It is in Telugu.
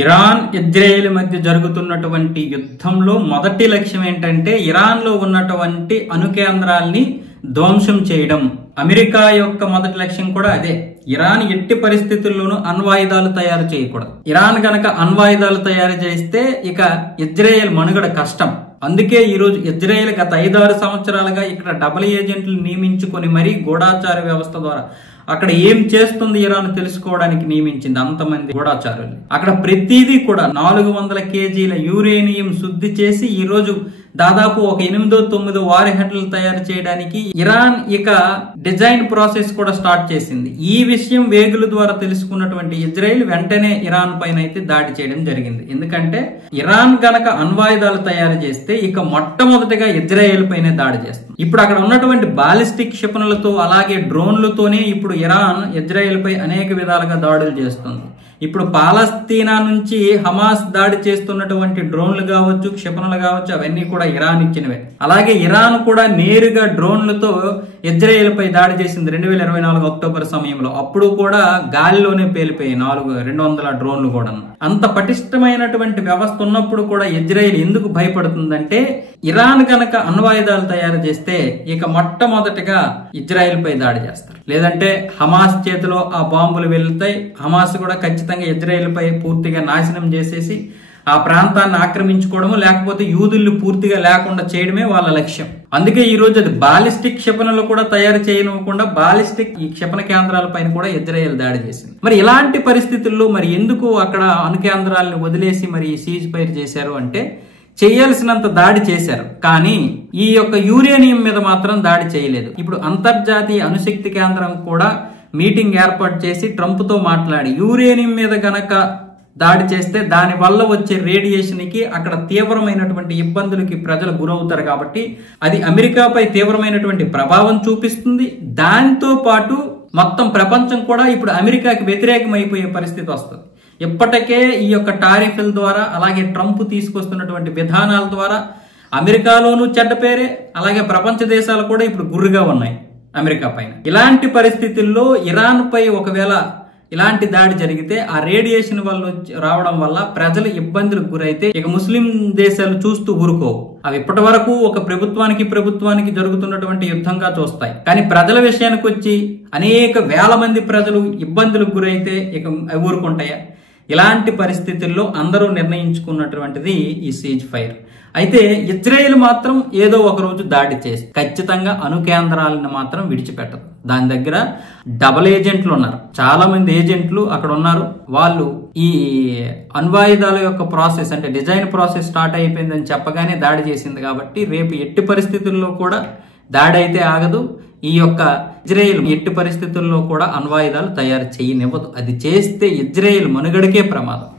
ఇరాన్ ఇజ్రాయెల్ మధ్య జరుగుతున్నటువంటి యుద్ధంలో మొదటి లక్ష్యం ఏంటంటే ఇరాన్ లో ఉన్నటువంటి అణు కేంద్రాల్ని ధ్వంసం చేయడం. అమెరికా యొక్క మొదటి లక్ష్యం కూడా అదే. ఇరాన్ ఎట్టి పరిస్థితుల్లోనూ అణ్వాయుధాలు తయారు చేయకూడదు. ఇరాన్ గనక అణ్వాయుధాలు తయారు చేస్తే ఇక ఇజ్రాయెల్ మనుగడ కష్టం. అందుకే ఈ రోజు ఇజ్రాయెల్ గత 5-6 సంవత్సరాలుగా ఇక్కడ డబుల్ ఏజెంట్లు నియమించుకొని మరీ గూఢాచార వ్యవస్థ ద్వారా అక్కడ ఏం చేస్తుంది ఇరాన్ తెలుసుకోవడానికి నియమించింది అంతమంది గూఢాచారులు. అక్కడ ప్రతిదీ కూడా 400 కేజీల యురేనియం శుద్ధి చేసి ఈ రోజు దాదాపు ఒక 8-9 వార్ హెడ్లు తయారు చేయడానికి ఇరాన్ ఇక డిజైన్ ప్రాసెస్ కూడా స్టార్ట్ చేసింది. ఈ విషయం వేగుల ద్వారా తెలుసుకున్నటువంటి ఇజ్రాయెల్ వెంటనే ఇరాన్ పైన అయితే దాడి చేయడం జరిగింది. ఎందుకంటే ఇరాన్ గనక అణ్వాయుధాలు తయారు చేస్తే ఇక మొట్టమొదటిగా ఇజ్రాయెల్ పైనే దాడి చేస్తుంది. ఇప్పుడు అక్కడ ఉన్నటువంటి బాలిస్టిక్ క్షిపణులతో అలాగే డ్రోన్లతోనే ఇప్పుడు ఇరాన్ ఇజ్రాయెల్ పై అనేక విధాలుగా దాడులు చేస్తుంది. ఇప్పుడు పాలస్తీనా నుంచి హమాస్ దాడి చేస్తున్నటువంటి డ్రోన్లు కావచ్చు, క్షిపణులు కావచ్చు, అవన్నీ కూడా ఇరాన్ ఇచ్చినవే. అలాగే ఇరాన్ కూడా నేరుగా డ్రోన్లతో ఇజ్రాయెల్ పై దాడి చేసింది 2024 అక్టోబర్ సమయంలో. అప్పుడు కూడా గాలిలోనే పేలిపోయాయి 200 డ్రోన్లు కూడా. అంత పటిష్టమైనటువంటి వ్యవస్థ ఉన్నప్పుడు కూడా ఇజ్రాయెల్ ఎందుకు భయపడుతుందంటే ఇరాన్ కనుక అణ్వాయుధాలు తయారు చేస్తే ఇక మొట్టమొదటిగా ఇజ్రాయెల్ పై దాడి చేస్తారు. లేదంటే హమాస్ చేతిలో ఆ బాంబులు వెళ్తాయి. హమాస్ కూడా ఖచ్చితంగా ఇజ్రాయెల్ పై పూర్తిగా నాశనం చేసేసి ఆ ప్రాంతాన్ని ఆక్రమించుకోవడము, లేకపోతే యూదుల్ని పూర్తిగా లేకుండా చేయడమే వాళ్ళ లక్ష్యం. అందుకే ఈ రోజు అది బాలిస్టిక్ క్షిపణులు కూడా తయారు చేయనివ్వకుండా బాలిస్టిక్ ఈ క్షిపణ కేంద్రాల పైన కూడా ఇజ్రాయెల్ దాడి చేసింది. మరి ఇలాంటి పరిస్థితుల్లో మరి ఎందుకు అక్కడ అణు కేంద్రాలను వదిలేసి మరి సీజ్ ఫైర్ చేశారు అంటే చేయాల్సినంత దాడి చేశారు, కానీ ఈ యొక్క యురేనియం మీద మాత్రం దాడి చేయలేదు. ఇప్పుడు అంతర్జాతీయ అణుశక్తి కేంద్రం కూడా మీటింగ్ ఏర్పాటు చేసి ట్రంప్ తో మాట్లాడి యురేనియం మీద గనక దాడి చేస్తే దాని వల్ల వచ్చే రేడియేషన్ కి అక్కడ తీవ్రమైనటువంటి ఇబ్బందులకి ప్రజలు గురవుతారు కాబట్టి అది అమెరికాపై తీవ్రమైనటువంటి ప్రభావం చూపిస్తుంది. దాంతో పాటు మొత్తం ప్రపంచం కూడా ఇప్పుడు అమెరికాకి వ్యతిరేకమైపోయే పరిస్థితి వస్తుంది. ఇప్పటికే ఈ యొక్క టారిఫ్ల ద్వారా అలాగే ట్రంప్ తీసుకొస్తున్నటువంటి విధానాల ద్వారా అమెరికాలోనూ చెడ్డ పేరే, అలాగే ప్రపంచ దేశాలు కూడా ఇప్పుడు గుర్రుగా ఉన్నాయి అమెరికా పైన. ఇలాంటి పరిస్థితుల్లో ఇరాన్ పై ఒకవేళ ఇలాంటి దాడి జరిగితే ఆ రేడియేషన్ వల్ల రావడం వల్ల ప్రజలు ఇబ్బందులకు గురైతే ఇక ముస్లిం దేశాలు చూస్తూ ఊరుకోవు. అవి ఇప్పటి వరకు ఒక ప్రభుత్వానికి జరుగుతున్నటువంటి యుద్ధంగా చూస్తాయి. కానీ ప్రజల విషయానికి వచ్చి అనేక వేల మంది ప్రజలు ఇబ్బందులకు గురైతే ఇక ఊరుకుంటాయా? ఇలాంటి పరిస్థితుల్లో అందరూ నిర్ణయించుకున్నటువంటిది ఈ సీజ్ ఫైర్. అయితే ఇజ్రాయెల్ మాత్రం ఏదో ఒక రోజు దాడి చేసి ఖచ్చితంగా అణు కేంద్రాలను మాత్రం విడిచిపెట్టదు. దాని దగ్గర డబుల్ ఏజెంట్లు ఉన్నారు, చాలా మంది ఏజెంట్లు అక్కడ ఉన్నారు. వాళ్ళు ఈ అణ్వాయుధాల యొక్క ప్రాసెస్ అంటే డిజైన్ ప్రాసెస్ స్టార్ట్ అయిపోయిందని చెప్పగానే దాడి చేసింది కాబట్టి రేపు ఎట్టి పరిస్థితుల్లో కూడా దాడి అయితే ఆగదు. ఈ యొక్క ఇజ్రాయెల్ ఎట్టి పరిస్థితుల్లో కూడా అణ్వాయుధాలు తయారు చేయనివ్వదు. అది చేస్తే ఇజ్రాయెల్ మనుగడకే ప్రమాదం.